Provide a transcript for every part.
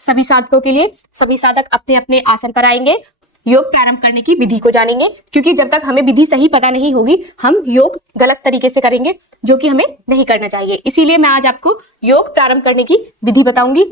सभी साधकों के लिए। सभी साधक अपने अपने आसन पर आएंगे, योग प्रारंभ करने की विधि को जानेंगे, क्योंकि जब तक हमें विधि सही पता नहीं होगी हम योग गलत तरीके से करेंगे, जो कि हमें नहीं करना चाहिए। इसीलिए मैं आज आपको योग प्रारंभ करने की विधि बताऊंगी,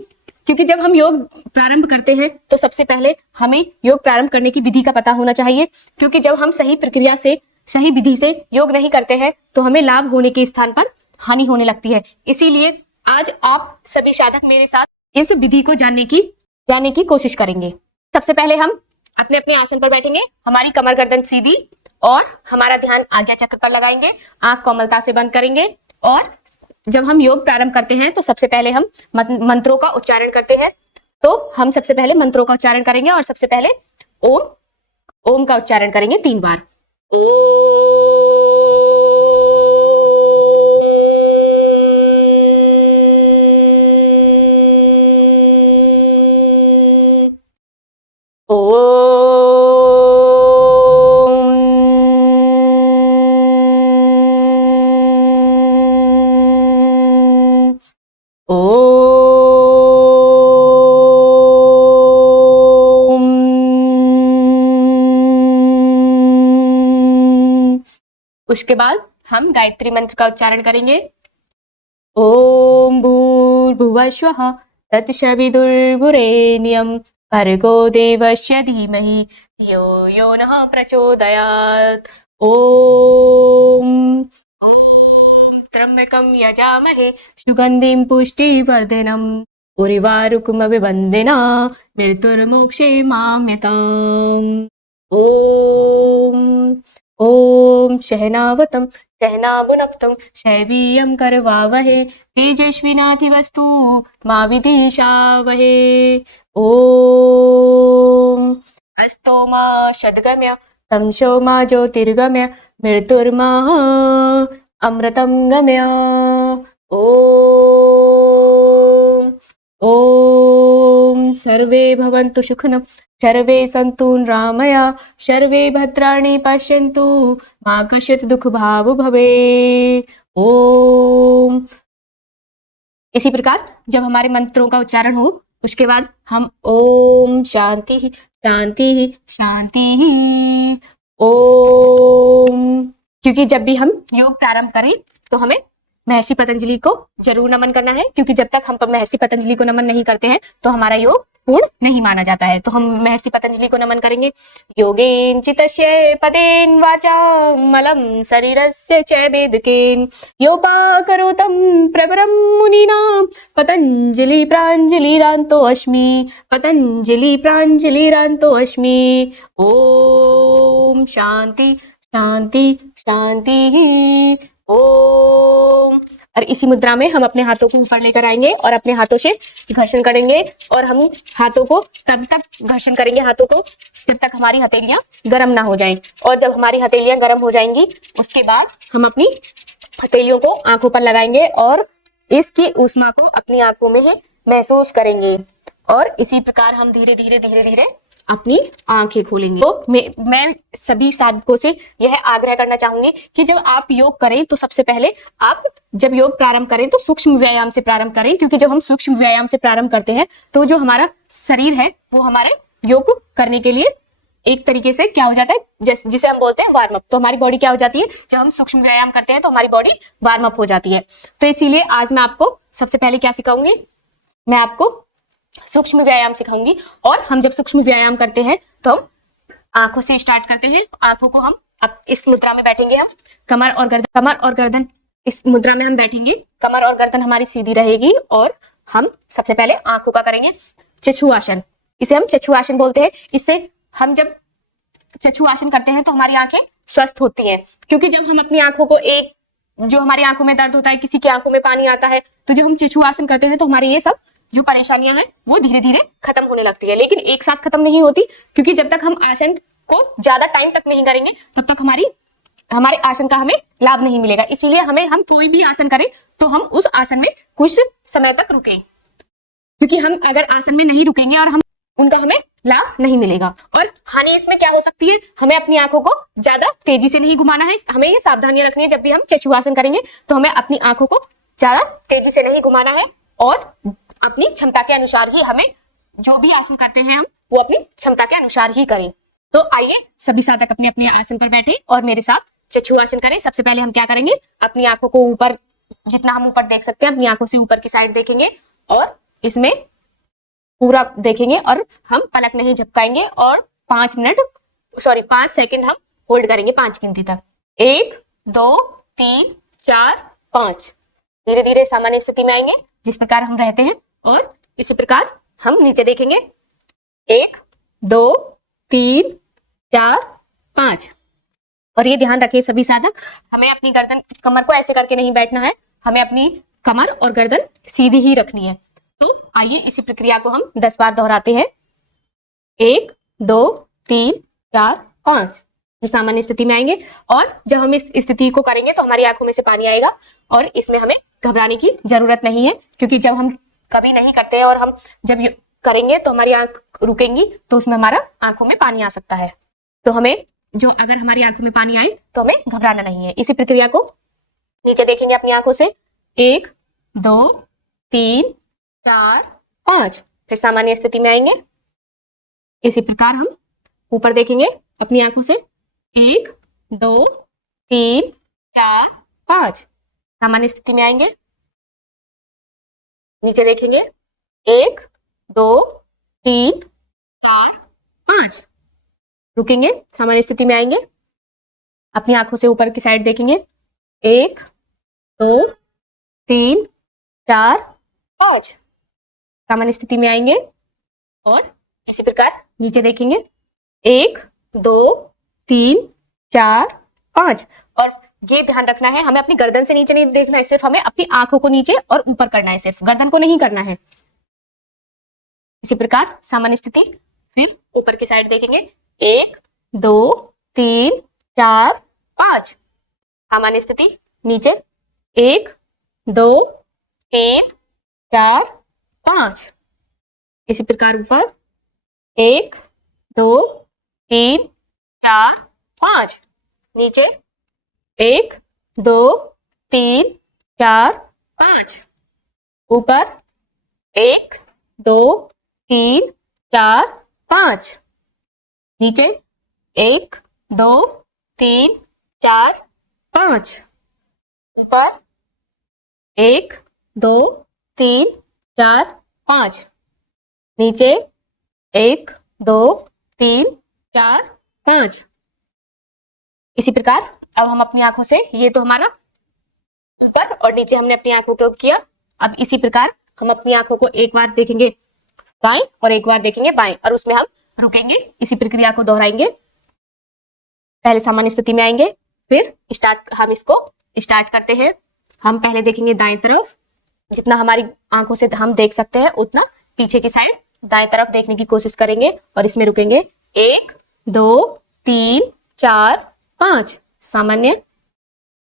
क्योंकि जब हम योग प्रारंभ करते हैं तो सबसे पहले हमें योग प्रारंभ करने की विधि का पता होना चाहिए, क्योंकि जब हम सही प्रक्रिया से, सही विधि से योग नहीं करते हैं तो हमें लाभ होने के स्थान पर हानि होने लगती है। इसीलिए आज आप सभी साधक मेरे साथ इस विधि को जानने की कोशिश करेंगे। सबसे पहले हम अपने अपने आसन पर बैठेंगे, हमारी कमर गर्दन सीधी और हमारा ध्यान आज्ञा चक्र पर लगाएंगे, आंख कोमलता से बंद करेंगे। और जब हम योग प्रारंभ करते हैं तो सबसे पहले हम मंत्रों का उच्चारण करते हैं। तो हम सबसे पहले मंत्रों का उच्चारण करेंगे और सबसे पहले ओम का उच्चारण करेंगे 3 बार। उसके बाद हम गायत्री मंत्र का उच्चारण करेंगे। ओम भूर्भुवस्वः तत्सवितुर्वरेण्यं भर्गो देवस्य धीमहि धियो यो नः प्रचोदयात्। ओम त्र्यंबकं यजामहे सुगंधिं पुष्टिवर्धनम् उर्वारुकमिव मृत्युर्मोक्षे माम्यताम्। ओम सहनावतं सहनावुनक्तं शैवीयं करवावहे तेजस्विनाधिवस्तु मा विद्विषावहे। ओम अस्तो मा सद्गम्य तमसो मा ज्योतिर्गम्य मृत्युर्मा अमृतं गम्य। ओम सर्वे भवन्तु सुखिनः सर्वे सन्तु निरामया सर्वे भद्राणि पश्यन्तु मा कश्चित् दुःखभाग् भवेत्। ओम। इसी प्रकार जब हमारे मंत्रों का उच्चारण हो उसके बाद हम ओम शांति शांति शांति ओम, क्योंकि जब भी हम योग प्रारंभ करें तो हमें महर्षि पतंजलि को जरूर नमन करना है, क्योंकि जब तक हम महर्षि पतंजलि को नमन नहीं करते हैं तो हमारा योग पूर्ण नहीं माना जाता है। तो हम महर्षि पतंजलि को नमन करेंगे। योगेन चितस्य पदेन वाचा मलं शरीरस्य च वेदकेन योपाकरोतं प्रवरं मुनीनां पतंजलि प्राञ्जलिरान्तो अस्मि पतंजलि प्राञ्जलिरान्तो अस्मि। ओम शांति शांति शांति ओम। और इसी मुद्रा में हम अपने हाथों को ऊपर लेकर आएंगे और अपने हाथों से घर्षण करेंगे, और हम हाथों को तब तक घर्षण करेंगे हाथों को जब तक हमारी हथेलियां गर्म ना हो जाएं। और जब हमारी हथेलियां गर्म हो जाएंगी उसके बाद हम अपनी हथेलियों को आंखों पर लगाएंगे और इसकी ऊष्मा को अपनी आंखों में महसूस करेंगे। और इसी प्रकार हम धीरे धीरे धीरे धीरे अपनी आंखें खोलेंगे। तो मैं सभी साधकों से यह आग्रह करना चाहूंगी कि जब आप योग करें तो सबसे पहले आप जब योग प्रारंभ करें तो सूक्ष्म व्यायाम से प्रारंभ करें, क्योंकि जब हम सूक्ष्म व्यायाम से प्रारंभ करते हैं तो जो हमारा शरीर है वो हमारे योग करने के लिए एक तरीके से क्या हो जाता है, जिसे हम बोलते हैं वार्म अप। तो हमारी बॉडी क्या हो जाती है, जब हम सूक्ष्म व्यायाम करते हैं तो हमारी बॉडी वार्म अप हो जाती है। तो इसीलिए आज मैं आपको सबसे पहले क्या सिखाऊंगी, मैं आपको सूक्ष्म व्यायाम सिखाऊंगी। और हम जब सूक्ष्म व्यायाम करते हैं तो हम आंखों से स्टार्ट करते हैं। आंखों को हम अब इस मुद्रा में बैठेंगे, हम कमर और गर्दन इस मुद्रा में हम बैठेंगे। कमर और गर्दन हमारी सीधी रहेगी और हम सबसे पहले आंखों का करेंगे चक्षु आसन। इसे हम चक्षु आसन बोलते हैं। इससे हम जब चक्षु आसन करते हैं तो हमारी आंखें स्वस्थ होती हैं, क्योंकि जब हम अपनी आंखों को जो हमारी आंखों में दर्द होता है, किसी की आंखों में पानी आता है, तो जब हम चक्षु आसन करते हैं तो हमारी ये सब जो परेशानियां हैं वो धीरे धीरे खत्म होने लगती है। लेकिन एक साथ खत्म नहीं होती, क्योंकि जब तक हम आसन को ज्यादा टाइम तक नहीं करेंगे तब तक हमारे आसन का हमें लाभ नहीं मिलेगा। इसीलिए हम कोई भी आसन करें तो हम उस आसन में कुछ समय तक रुकें, क्योंकि हम अगर आसन में नहीं रुकेंगे और उनका हमें लाभ नहीं मिलेगा। और हानि इसमें क्या हो सकती है, हमें अपनी आंखों को ज्यादा तेजी से नहीं घुमाना है। हमें ये सावधानियां रखनी है, जब भी हम चक्षु आसन करेंगे तो हमें अपनी आंखों को ज्यादा तेजी से नहीं घुमाना है और अपनी क्षमता के अनुसार ही हमें जो भी आसन करते हैं हम वो अपनी क्षमता के अनुसार ही करें। तो आइए सभी साधक अपने अपने आसन पर बैठे और मेरे साथ चक्षु आसन करें। सबसे पहले हम क्या करेंगे, अपनी आंखों को ऊपर, जितना हम ऊपर देख सकते हैं अपनी आंखों से ऊपर की साइड देखेंगे और इसमें पूरा देखेंगे और हम पलक नहीं झपकाएंगे और 5 सेकंड हम होल्ड करेंगे 5 गिनती तक। 1 2 3 4 5। धीरे धीरे सामान्य स्थिति में आएंगे जिस प्रकार हम रहते हैं और इसी प्रकार हम नीचे देखेंगे। 1 2 3 4 5। और ये ध्यान रखिए सभी साधक, हमें अपनी गर्दन, कमर को ऐसे करके नहीं बैठना है, हमें अपनी कमर और गर्दन सीधी ही रखनी है। तो आइए इसी प्रक्रिया को हम 10 बार दोहराते हैं। 1 2 3 4 5। फिर सामान्य स्थिति में आएंगे और जब हम इस स्थिति को करेंगे तो हमारी आंखों में से पानी आएगा और इसमें हमें घबराने की जरूरत नहीं है, क्योंकि जब हम कभी नहीं करते हैं और हम जब करेंगे तो हमारी आंख रुकेंगी तो उसमें हमारा आंखों में पानी आ सकता है। तो हमें जो अगर हमारी आंखों में पानी आए तो हमें घबराना नहीं है। इसी प्रक्रिया को नीचे देखेंगे अपनी आंखों से। 1 2 3 4 5। फिर सामान्य स्थिति में आएंगे। इसी प्रकार हम ऊपर देखेंगे अपनी आंखों से। 1 2 3 4 5। सामान्य स्थिति में आएंगे। नीचे देखेंगे। 1 2 3 4 5। रुकेंगे, सामान्य स्थिति में आएंगे। अपनी आंखों से ऊपर की साइड देखेंगे। 1 2 3 4 5। सामान्य स्थिति में आएंगे और इसी प्रकार नीचे देखेंगे। 1 2 3 4 5। और ये ध्यान रखना है, हमें अपनी गर्दन से नीचे नहीं देखना है, सिर्फ हमें अपनी आंखों को नीचे और ऊपर करना है, सिर्फ गर्दन को नहीं करना है। इसी प्रकार सामान्य स्थिति, फिर ऊपर की साइड देखेंगे। 1 2 3 4 5। सामान्य स्थिति नीचे। 1 2 3 4 5। इसी प्रकार ऊपर। 1 2 3 4 5। नीचे। 1 2 3 4 5। ऊपर। 1 2 3 4 5। नीचे। 1 2 3 4 5। ऊपर। 1 2 3 4 5। नीचे। 1 2 3 4 5। इसी प्रकार अब हम अपनी आंखों से, ये तो हमारा ऊपर और नीचे हमने अपनी आंखों को किया। अब इसी प्रकार हम अपनी आंखों को एक बार देखेंगे दाएं और एक बार देखेंगे बाएं और उसमें हम रुकेंगे। इसी प्रक्रिया को दोहराएंगे। पहले सामान्य स्थिति में आएंगे, फिर हम इसको स्टार्ट करते हैं। हम पहले देखेंगे दाएं तरफ, जितना हमारी आंखों से हम देख सकते हैं उतना पीछे की साइड दाएं तरफ देखने की कोशिश करेंगे और इसमें रुकेंगे। 1 2 3 4 5। सामान्य।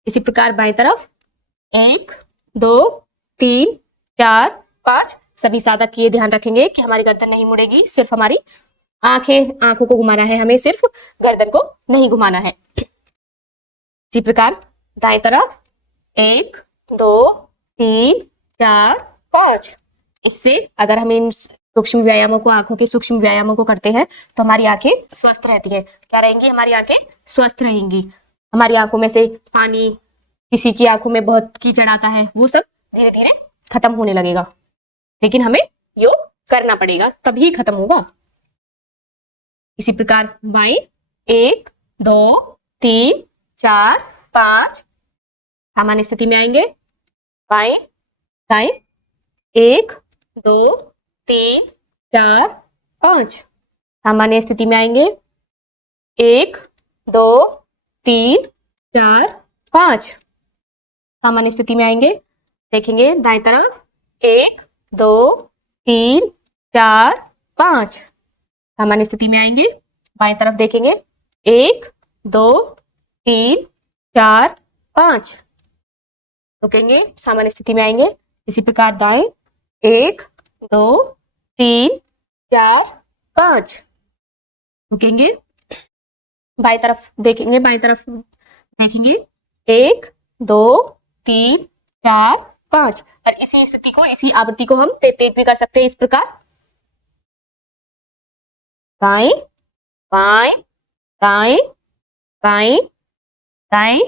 इसी प्रकार बाएं तरफ। 1 2 3 4 5। सभी साधक ये ध्यान रखेंगे कि हमारी गर्दन नहीं मुड़ेगी, सिर्फ हमारी आंखों को घुमाना है, हमें सिर्फ गर्दन को नहीं घुमाना है। इसी प्रकार दाएं तरफ। 1 2 3 4 5। इससे अगर हम इन सूक्ष्म व्यायामों को, आंखों के सूक्ष्म व्यायामों को करते हैं तो हमारी आंखें स्वस्थ रहती है। क्या रहेंगी? हमारी आंखें स्वस्थ रहेंगी। हमारी आंखों में से पानी, किसी की आंखों में बहुत कीचड़ आता है, वो सब धीरे धीरे खत्म होने लगेगा। लेकिन हमें योग करना पड़ेगा, तभी खत्म होगा। इसी प्रकार बाएं। 1 2 3 4 5। सामान्य स्थिति में आएंगे। बाएं दाएं। 1 2 3 4 5। सामान्य स्थिति में आएंगे। 1 2 3 4 5। सामान्य स्थिति में आएंगे। देखेंगे दाएं तरफ। 1 2 3 4 5। सामान्य स्थिति में आएंगे। बाएं तरफ देखेंगे। 1 2 3 4 5। रुकेंगे, सामान्य स्थिति में आएंगे। इसी प्रकार दाएं। 1 2 3 4 5। रुकेंगे, बाएं तरफ देखेंगे। बाएं तरफ देखेंगे। 1 2 3 4 5। और इसी स्थिति को, इसी आवृत्ति को हम तेज भी कर सकते हैं इस प्रकार। दाएं बाएं दाएं बाएं दाएं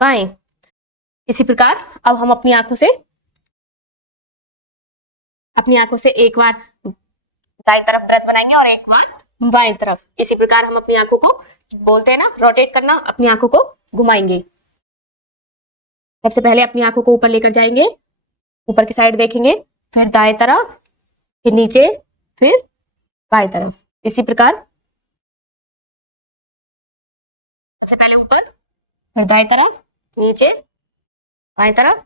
बाएं। इसी प्रकार अब हम अपनी आंखों से एक बार दाएं तरफ वृत्त बनाएंगे और एक बार बाएं तरफ। इसी प्रकार हम अपनी आंखों को, बोलते हैं ना रोटेट करना, अपनी आंखों को घुमाएंगे। सबसे पहले अपनी आंखों को ऊपर लेकर जाएंगे, ऊपर की साइड देखेंगे, फिर दाएं तरफ, फिर नीचे, फिर बाएं तरफ। इसी प्रकार सबसे पहले ऊपर, फिर दाएं तरफ, नीचे, बाएं तरफ।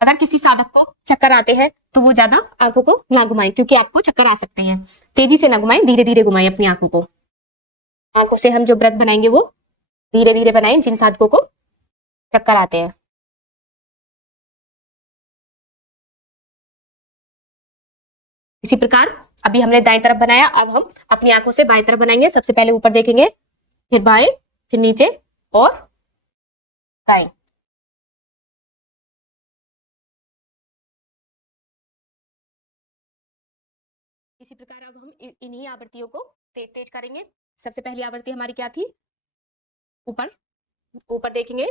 अगर किसी साधक को चक्कर आते हैं तो वो ज्यादा आंखों को ना घुमाएं, क्योंकि आपको चक्कर आ सकते हैं। तेजी से ना घुमाएं, धीरे धीरे घुमाएं अपनी आंखों को। आंखों से हम जो वृत्त बनाएंगे वो धीरे धीरे बनाएं जिन साधकों को चक्कर आते हैं। इसी प्रकार अभी हमने दाएं तरफ बनाया, अब हम अपनी आंखों से बाएं तरफ बनाएंगे। सबसे पहले ऊपर देखेंगे, फिर बाएं, फिर नीचे और दाएं। इसी प्रकार अब हम इन्हीं आवृत्तियों को तेज तेज करेंगे। सबसे पहली आवृत्ति हमारी क्या थी? ऊपर, ऊपर देखेंगे,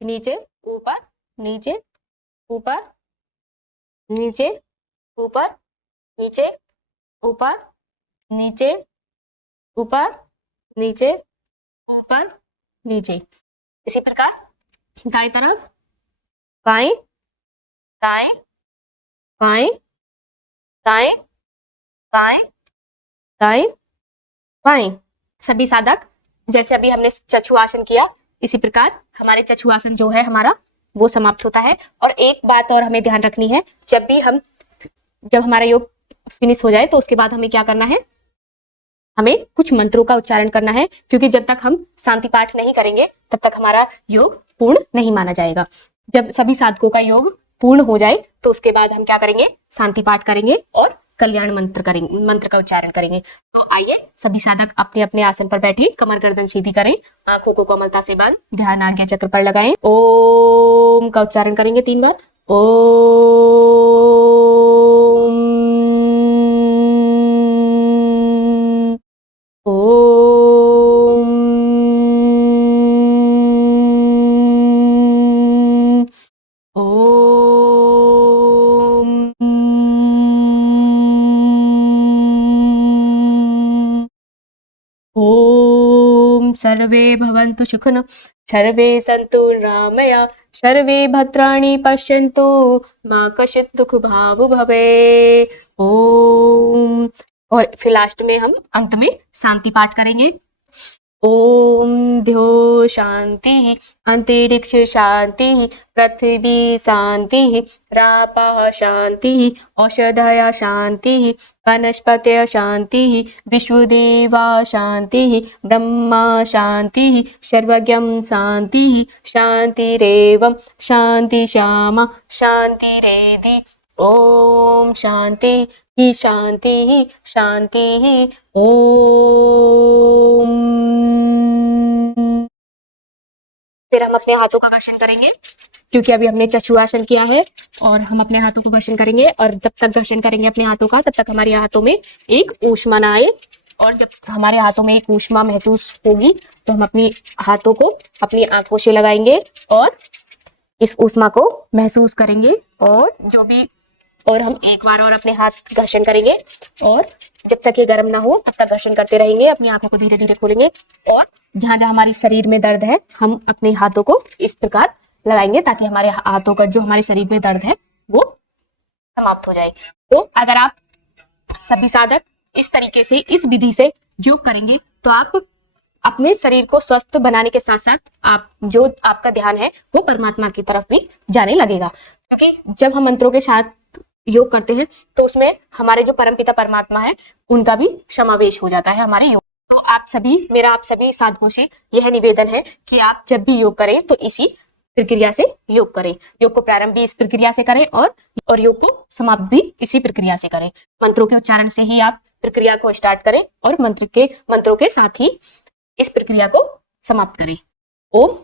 नीचे, ऊपर, नीचे, ऊपर, नीचे, ऊपर, नीचे, ऊपर, नीचे, ऊपर, नीचे, ऊपर, नीचे। इसी प्रकार दाएं तरफ, बाएं दाएं बाएं दाएं बाएं दाएं बाएं। सभी साधक जैसे अभी हमने चक्षु आसन किया, इसी प्रकार हमारे चक्षु आसन जो है हमारा वो समाप्त होता है। और एक बात और हमें ध्यान रखनी है, जब हमारा योग फिनिश हो जाए तो उसके बाद हमें क्या करना है, हमें कुछ मंत्रों का उच्चारण करना है, क्योंकि जब तक हम शांति पाठ नहीं करेंगे तब तक हमारा योग पूर्ण नहीं माना जाएगा। जब सभी साधकों का योग पूर्ण हो जाए तो उसके बाद हम क्या करेंगे, शांति पाठ करेंगे और कल्याण मंत्र का उच्चारण करेंगे। तो आइए सभी साधक अपने अपने आसन पर बैठे, कमर गर्दन सीधी करें, आंखों को कोमलता से बंद, ध्यान आज्ञा चक्र पर लगाएं। ओम का उच्चारण करेंगे 3 बार। ओम, ओम, ओम, ओम। सर्वे भवन्तु सुखिनः, सर्वे सन्तु निरामया, सर्वे भद्राणि पश्यन्तु, मा कश्चित् दुःख भावो भवेत्। ओम। और फिर लास्ट में हम अंत में शांति पाठ करेंगे। ओम द्यो शांति, अंतरिक्ष शांति, पृथ्वी शांति, रापः शांति, औषधय शांति, वनस्पतय शांति, विश्वदेवा शांति, ब्रह्मा शांति, सर्वज्ञं शांति, शांतिरेवं शांति श्यामा शांतिरेधि। ओम शांति ही शांति ही शांति ही। ओम। फिर हम अपने हाथों का घर्षण करेंगे, क्योंकि अभी हमने चक्षुआसन किया है और हम अपने हाथों को घर्षण करेंगे। और जब तक घर्षण करेंगे अपने हाथों का, तब तक हमारे हाथों में एक ऊष्मा न आए। और जब हमारे हाथों में एक ऊष्मा महसूस होगी तो हम अपने हाथों को अपनी आंखों से लगाएंगे और इस ऊष्मा को महसूस करेंगे। और हम एक बार और अपने हाथ घर्षण करेंगे और जब तक ये गर्म ना हो तब तक घर्षण करते रहेंगे। अपनी आंखों को धीरे धीरे खोलेंगे और जहां जहां हमारी शरीर में दर्द है हम अपने हाथों को इस प्रकार लगाएंगे, ताकि हमारे हाथों का जो हमारे शरीर में दर्द है वो समाप्त हो जाए। तो अगर आप सभी साधक इस तरीके से, इस विधि से योग करेंगे तो आप अपने शरीर को स्वस्थ बनाने के साथ साथ आपका ध्यान है वो परमात्मा की तरफ भी जाने लगेगा। क्योंकि जब हम मंत्रों के साथ योग करते हैं तो उसमें हमारे जो परमपिता परमात्मा है उनका भी समावेश हो जाता है हमारे योग। तो मेरा आप सभी साधकों से यह निवेदन है कि आप जब भी योग करें तो इसी प्रक्रिया से योग करें। योग को प्रारंभ भी इस प्रक्रिया से करें और योग को समाप्त भी इसी प्रक्रिया से करें। मंत्रों के उच्चारण से ही आप प्रक्रिया को स्टार्ट करें और मंत्रों के साथ ही इस प्रक्रिया को समाप्त करें। ओम